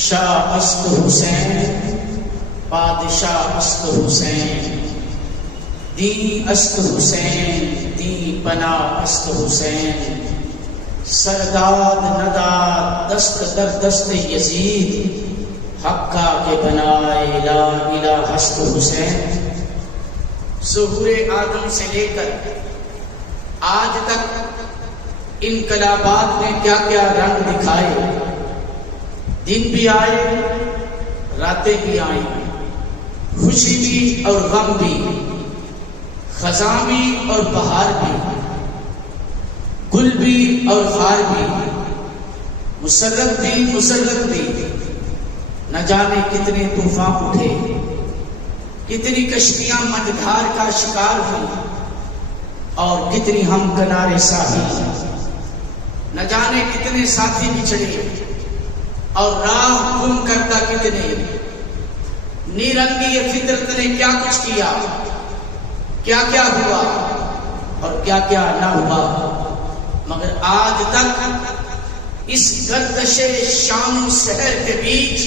شاہ است حسین، پادشاہ است حسین، دین است حسین، دین پناہ است حسین، سرداد نداد دست در دست یزید، حقا کے بنائے لا الہ است حسین۔ ظہور آدم سے لے کر آج تک انقلابات نے کیا کیا رنگ دکھائے، دن بھی آئے راتیں بھی آئیں، خوشی بھی اور غم بھی، خزاں بھی اور بہار بھی، گل بھی اور خار بھی، مسرت بھی مسرت بھی، نہ جانے کتنے طوفان اٹھے، کتنی کشتیاں مجدھار کا شکار ہوئی، اور کتنی ہم کنارے ساحل، نہ جانے کتنے ساتھی بچھڑے اور راہ گم کرتا کتنے، نیرنگی فطرت نے کیا کچھ کیا، کیا کیا ہوا اور کیا کیا نہ ہوا، مگر آج تک اس گردش شام و سحر کے بیچ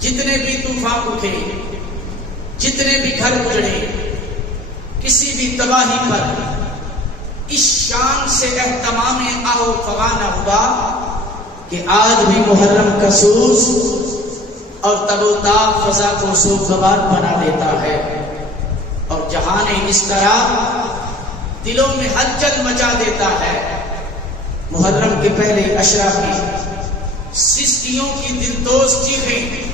جتنے بھی طوفان اٹھے، جتنے بھی گھر اجڑے، کسی بھی تباہی پر اس شان سے اہتمام آہو فغاں نہ ہوا کہ آج بھی محرم کا سوز اور تب و تاب فضا کو سوگوار بنا دیتا ہے، اور جہان اس طرح دلوں میں ہلچل مچا دیتا ہے۔ محرم کے پہلے عشرہ کی سستیوں کی دلدوز چیخیں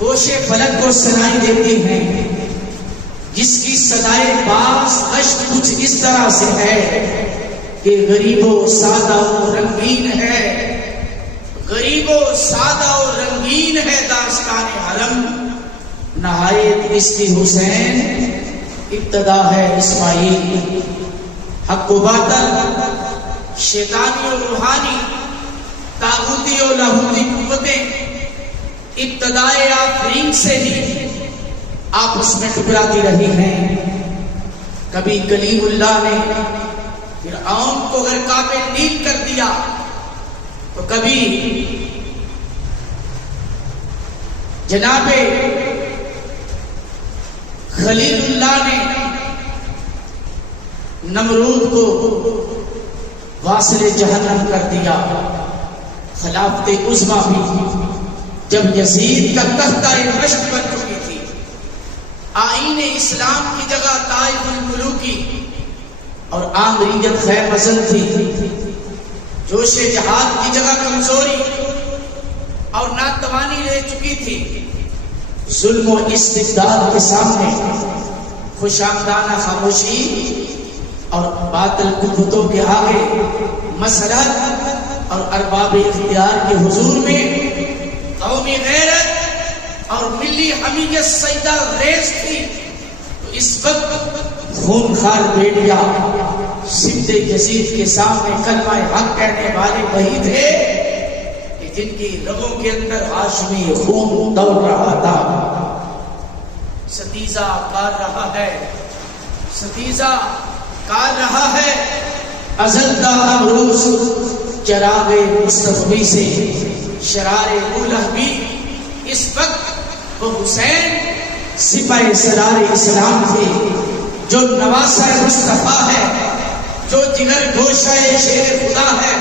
گوشے فلک کو سنائی دیتی ہیں، جس کی صدائے باز گشت کچھ اس طرح سے ہے کہ غریب و سادہ و رنگین ہے، غریب و سادہ و رنگین ہے داستان حرم، نہایت اس کی حسین ابتدا ہے اسماعیل، حق و باطل، شیطانی و روحانی، طاغوتی و لاہوتی قوتیں ابتدائے آفرین سے ہی آپس میں ٹکراتی رہی ہیں۔ کبھی کلیم اللہ نے فرعون کو غرقاب نیل کر دیا، تو کبھی جناب خلیل اللہ نے نمرود کو واصل جہنم کر دیا۔ خلافت عظمیٰ بھی جب یزید کا تختہ مشق بن چکی تھی، آئین اسلام کی جگہ طائف الملوکی اور آمریت خیر ازل تھی، جوش جہاد کی جگہ کمزوری اور ناتوانی رہ چکی تھی، ظلم و استبداد کے سامنے خوشامدانہ خاموشی اور باطل قوتوں کے آگے مسلط اور ارباب اختیار کے حضور میں قومی غیرت اور ملی حمیت سجدہ ریز تھی۔ تو اس وقت خونخوار بیٹیا سبط یزید کے سامنے کلمہ حق کہنے والے وہی تھے کہ جن کی رگوں کے اندر ہاشمی خون دوڑ رہا تھا۔ ستیزہ کار رہا ہے، ستیزہ کار رہا ہے، ازل دا امروز چراغ مصطفی سے شرار بولہ بھی۔ اس وقت وہ حسین سپاہ سالار اسلام تھے، جو نواسہ مصطفیٰ ہے، جو جگر گوشہ شیر خدا ہے،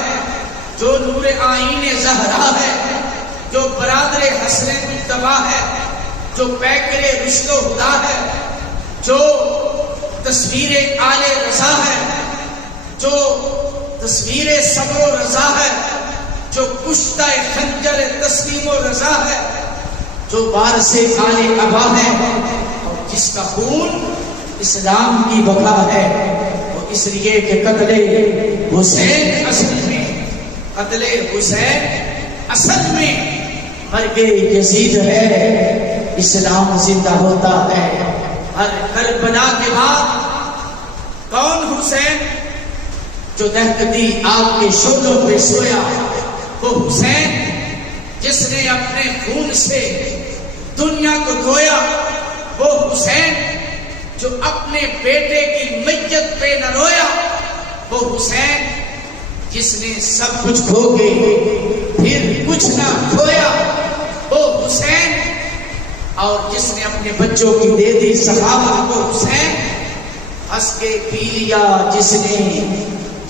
جو نور آئین زہرا ہے، جو برادر حسن مجتبیٰ ہے، جو پیکر رشد و ہدا ہے، جو تصویر آل رضا ہے، جو تصویر صبر و رضا ہے، جو کشتہ خنجر تسلیم و رضا ہے، جو وارث آل ابا ہے، اور جس کا خون اسلام کی بقا ہے۔ وہ اس لیے کہ قتل حسین اصل میں، قتل حسین اصل میں مرگ یزید ہے، اسلام زندہ ہوتا ہے۔ ہر کربلا کے بعد کون حسین جو دہکتی آگ کے شعلوں پہ سویا؟ وہ حسین جس نے اپنے خون سے دنیا کو دھویا، وہ حسین جو اپنے بیٹے کی میت پہ نہ رویا، وہ حسین جس نے سب کچھ کھو کے پھر کچھ نہ کھویا وہ حسین، اور جس نے اپنے بچوں کی دے دی صحابہ کو حسین، ہنس کے پی لیا جس نے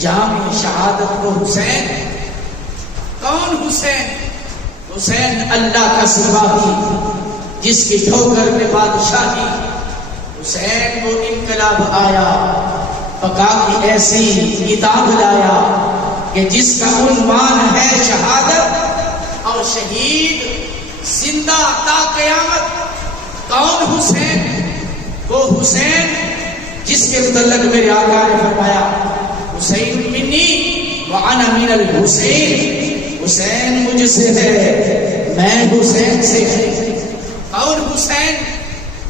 جام شہادت کو حسین۔ کون حسین؟ حسین اللہ کا سپاہی جس کی ٹھوکر میں بادشاہی۔ حسین وہ انقلاب آیا، بقا کی ایسی کتاب لایا کہ جس کا عنوان ہے شہادت، اور شہید زندہ تا قیامت۔ کون حسین؟ وہ حسین جس کے متعلق میرے آقا نے فرمایا حسین منی وانا من الحسین، حسین مجھ سے ہے میں حسین سے ہوں۔ کون حسین؟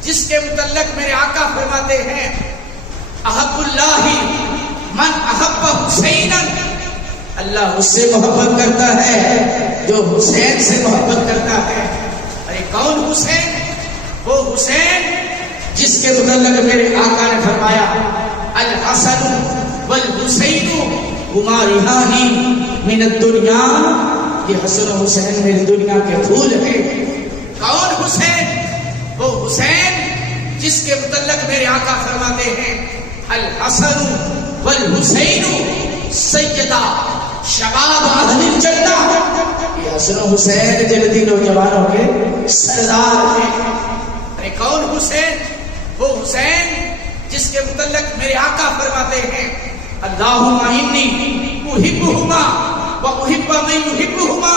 جس کے متعلق میرے آقا فرماتے ہیں احب اللہ من احب حسینا، اللہ اس سے محبت کرتا ہے جو حسین سے محبت کرتا ہے۔ ارے کون حسین؟ وہ حسین جس کے متعلق میرے آقا نے فرمایا الحسن والحسین ہما ریحان من الدنیا، یہ حسن و حسین میری دنیا کے پھول ہیں۔ کون حسین؟ وہ حسین جس کے متعلق میرے آقا فرماتے ہیں الحسن والحسین سیدہ شباب اہل الجنہ، یہ حسن و حسین جنتی نوجوانوں کے سردار ہیں۔ ارے کون حسین؟ وہ حسین جس کے متعلق میرے آقا فرماتے ہیں اللہم انی احبہما واحب من یحبہما،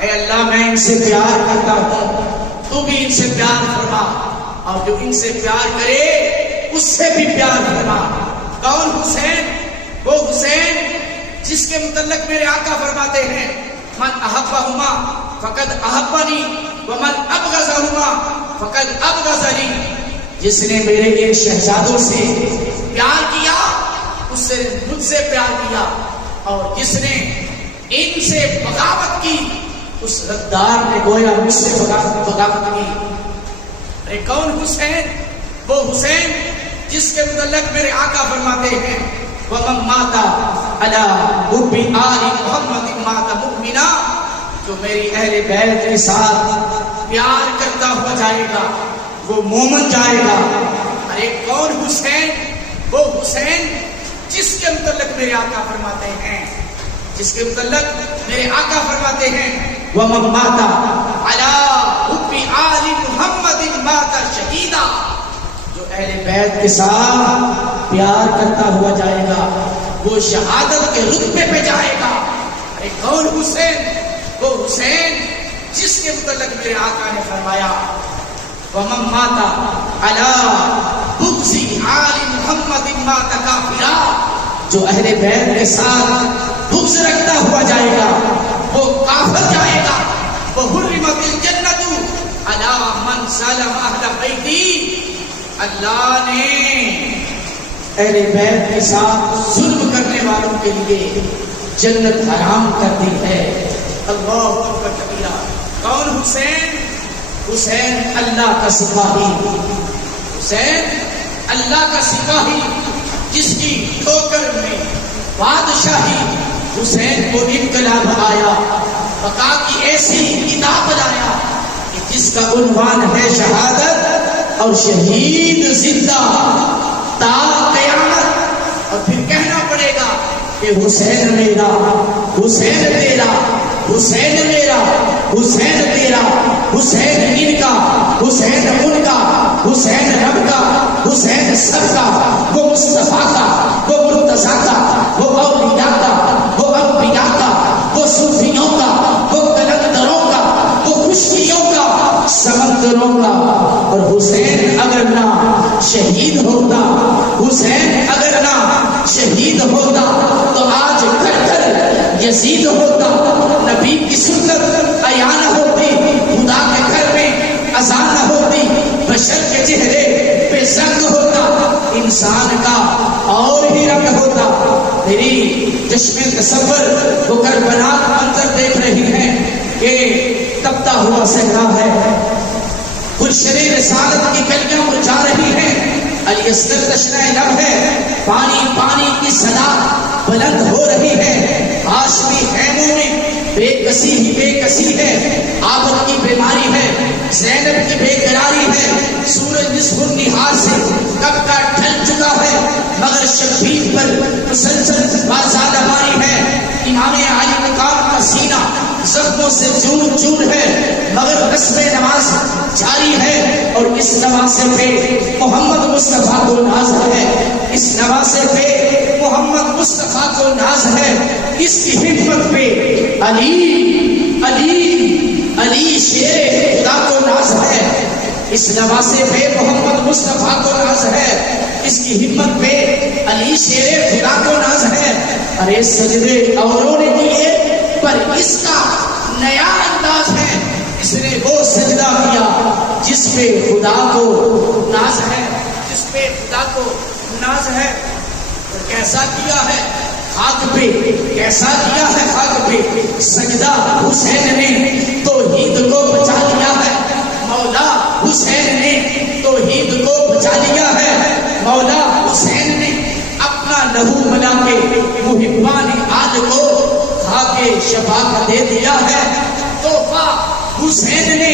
اے اللہ میں ان سے پیار کرتا ہوں، تو بھی ان سے پیار فرما، اور جو ان سے پیار کرے اس سے بھی پیار فرما۔ کون حسین؟ وہ حسین جس کے متعلق میرے آقا فرماتے ہیں من احبہما فقد احبنی ومن ابغضہما فقد ابغضنی، جس نے میرے ان شہزادوں سے پیار کیا اس سے مجھ سے پیار کیا، اور جس نے ان سے بغاوت کی اس غدار نے گویا مجھ سے بغاوت کی۔ ارے کون حسین؟ وہ حسین جس کے متعلق میرے آقا فرماتے ہیں وَمَن مَاتَ عَلَىٰ حُبِّ آلِ مُحَمَّدٍ مَاتَ مُؤْمِنًا، جو میری اہل بیت کے ساتھ پیار کرتا ہوا جائے گا وہ مومن جائے گا۔ ارے کون حسین؟ وہ حسین جس کے متعلق میرے آقا فرماتے ہیں، جس کے متعلق میرے آقا فرماتے ہیں وَمَن مَاتَ عَلَىٰ حُبِّ آلِ مُحَمَّدٍ مَاتَ شَهِيدًا، جو اہل بیت کے ساتھ پیار کرتا ہوا جائے گا وہ شہادت کے رتبے پہ جائے گا۔ ارے کون حسین؟ وہ حسین جس کے متعلق میرے آقا نے فرمایا وَمَن مَاتَ عَلَىٰ بُغْضِ آلِ مُحَمَّدٍ مَاتَ کَافِرًا، جو اہل بیت کے ساتھ بغض رکھتا ہوا جائے گا وہ کافر جائے گا۔ وَحُرِّمَتِ الْجَنَّةُ عَلَىٰ مَنْ ظَلَمَ أَهْلَ بَيْتِي، اللہ نے اہل بیت کے ساتھ ظلم کرنے والوں کے لیے جنت حرام کر دی ہے۔ اللہ اکبر کبیرہ۔ کون حسین؟ حسین اللہ کا سپاہی، حسین اللہ کا سپاہی جس کی ٹھوکر میں بادشاہی۔ حسین کو انقلاب آیا، بقا کی ایسی کتاب لایا کہ جس کا عنوان ہے شہادت، اور شہید زندہ تا قیامت۔ اور پھر کہنا پڑے گا کہ حسین میرا، حسین تیرا، حسین میرا، حسین تیرا، حسین ان کا، حسین ان کا، حسین رب کا، حسین سب کا، وہ مصطفیٰ کا، وہ مرتضیٰ کا، وہ اولیاء کا، وہ انبیاء کا، وہ صوفیوں کا، وہ قلندروں کا، وہ خشکیوں کا، سمندروں کا۔ اور حسین اگر نہ شہید ہوتا، حسین اگر نہ شہید ہوتا تو آج گھر گھر یزید ہوتا، نبی کی سنت عیاں نہ ہوتی، خدا کے گھر میں اذان نہ ہوتی، بشر کے چہرے پہ زنگ ہوتا، انسان کا اور ہی رنگ ہوتا۔ میری چشم تصور وہ کربلا کا منظر دیکھ رہی ہیں کہ تپتا ہوا صحرا ہے، گلشن رسالت کی کلیاں مرجھا رہی ہیں، الیسر تشنہ لب ہے، پانی پانی کی صدا بلند ہو رہی ہے، ہاشمی خیموں میں بے کسی ہی بے کسی ہے، عابد کی بیماری ہے، زینب کی بے قراری ہے، سورج نصف النہار سے کب کا ڈھل چکا ہے مگر شبیر پر مسلسل بازار باری ہے، امام علی مقام کا سینہ زخموں سے چور چور ہے مگر رسم نماز جاری ہے، اور اس نواسے پہ محمد مصطفیٰ کو ناز ہے، اس نواسے پہ محمد مصطفیٰ کو ناز ہے، اس کی ہمت پہ علی علی علی شیر خدا کو ناز ہے، اس نواسے پہ محمد مصطفیٰ کو ناز ہے، اس کی ہمت پہ علی شیر خدا کو ناز ہے۔ ارے سجدے اوروں نے کیے پر اس کا نیا انداز ہے، اس نے وہ سجدہ کیا جس پہ خدا کو ناز ہے، جس پہ خدا کو ناز ہے۔ اور کیسا کیا ہے خاک پہ، کیسا کیا ہے خاک پہ سجدہ حسین نے توحید کو بچا لیا ہے، مولا حسین نے توحید کو بچا لیا ہے، مولا حسین نے اپنا لہو ملا کے محبان آل کو کھا کے شفا کا دے دیا ہے، تحفہ حسین نے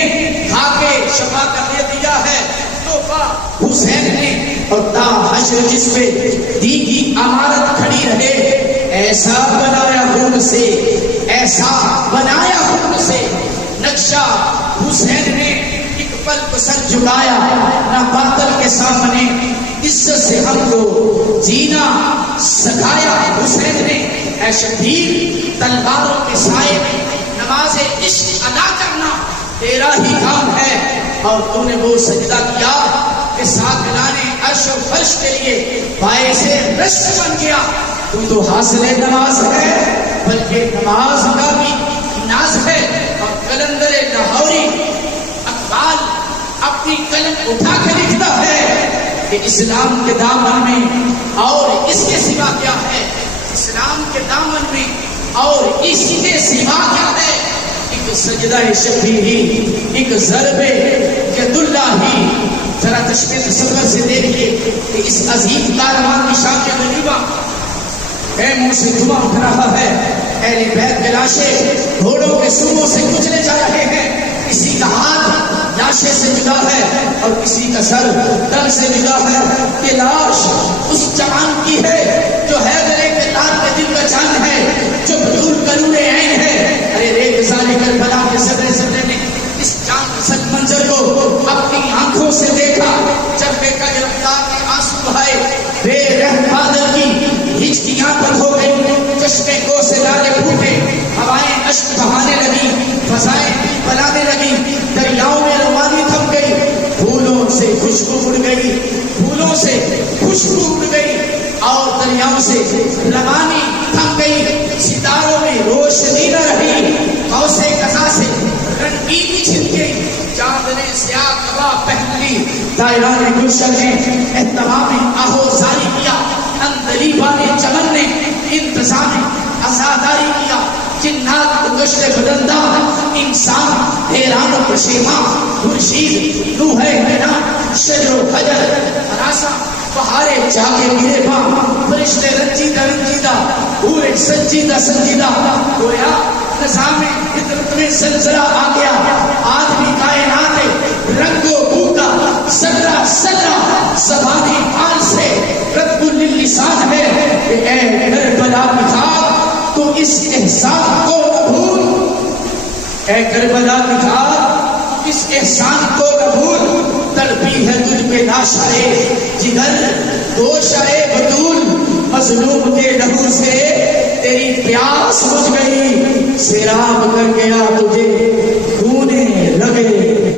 کھا کے شفا کا دے دیا ہے، تحفہ حسین نے، اور تا حشر جس پہ دی کی عمارت کھڑی رہے، ایسا بنایا خون سے، ایسا بنایا خون سے نقشہ حسین نے، ایک پل کو سر جھکایا نہ باطل کے سامنے، عزت سے ہم کو جینا سکھایا حسین نے۔ اے شبیر تلواروں کے سائے میں نماز عشق ادا کرنا تیرا ہی کام ہے، اور تو نے وہ سجدہ کیا کہ ساکنان عرش و فرش کے لیے باعث رشک بن گیا۔ تو حاصل نماز ہے بلکہ نماز کا بھی ناز ہے، اور کلندر لاہوری اقبال اپنی قلم اٹھا کے لکھتا ہے کہ اسلام کے دامن میں اور اس کے سوا کیا ہے، اسلام کے دامن میں اور اس کے سوا کیا ہے، ایک سجدہ شبیہی، ایک ضرب ید اللہ ہی۔ ذرا تشبیہ تصور سے دیکھیے کہ اس عظیم کاروان کی شام غریبہ اے منہ سے دھواں اٹھ رہا ہے، اہل بیت کے لاشیں گھوڑوں کے سروں سے کچلے جا رہے ہیں، کسی کا ہاتھ لاشیں سے جدا ہے اور کسی کا سر تن سے جدا ہے، یہ لاش اس جوان کی ہے جو حیدر کے تار کے دل کا چاند ہے، جو بطول قانون عین ہے۔ ارے ریگ زال کربلا کے ذرے ذرے نے اس چاند سچ منظر کو اپنی آنکھوں سے دیکھا، جب بے کا گرفتار کے آنسو بہائے، بے رحم بادل کی ہچکیاں پر ہو گئی، چشمے کو سے ڈالے پھوٹے، ہوائیں اشک بہانے لگی، فضائیں بلانے لگی، دریاؤں میں روانی تھم گئی، پھولوں سے خوشبو اڑ گئی، پھولوں سے خوشبو اڑ گئی، اور دریاؤں سے روانی تھم گئی، ستاروں میں روشنی نہ رہی، قوسے قزح سے رنگینی چھن گئی، چاند نے سیاہ قبا پہن لی، دائران گلشن نے اہتمام آہو زاری کیا، اندلیبا نے چمن نے انتظام عزاداری کیا، جنات کو گشت بدندہ انسان حیران و پشیماں، خورشید روح مینا شجر و حجر راسا بہارے جاگے گرے باں، فرشتے رنجیدہ رنجیدہ پورے سنجیدہ سنجیدہ، گویا نظام فطرت میں زلزلہ آ گیا، آدمی کائنات رنگ و بو کا ذرہ ذرہ زبان حال سے رتب للسان ہے کہ اے کربلا کی خاک تو اس احسان کو نہ بھول، اے کربلا کی خاک اس احسان کو نہ بھول، تڑپی ہے تجھ پہ لاشائے جگر دوشائے بطول، مظلوم کے لہو سے تیری پیاس بجھ گئی، سیراب کر گیا تجھے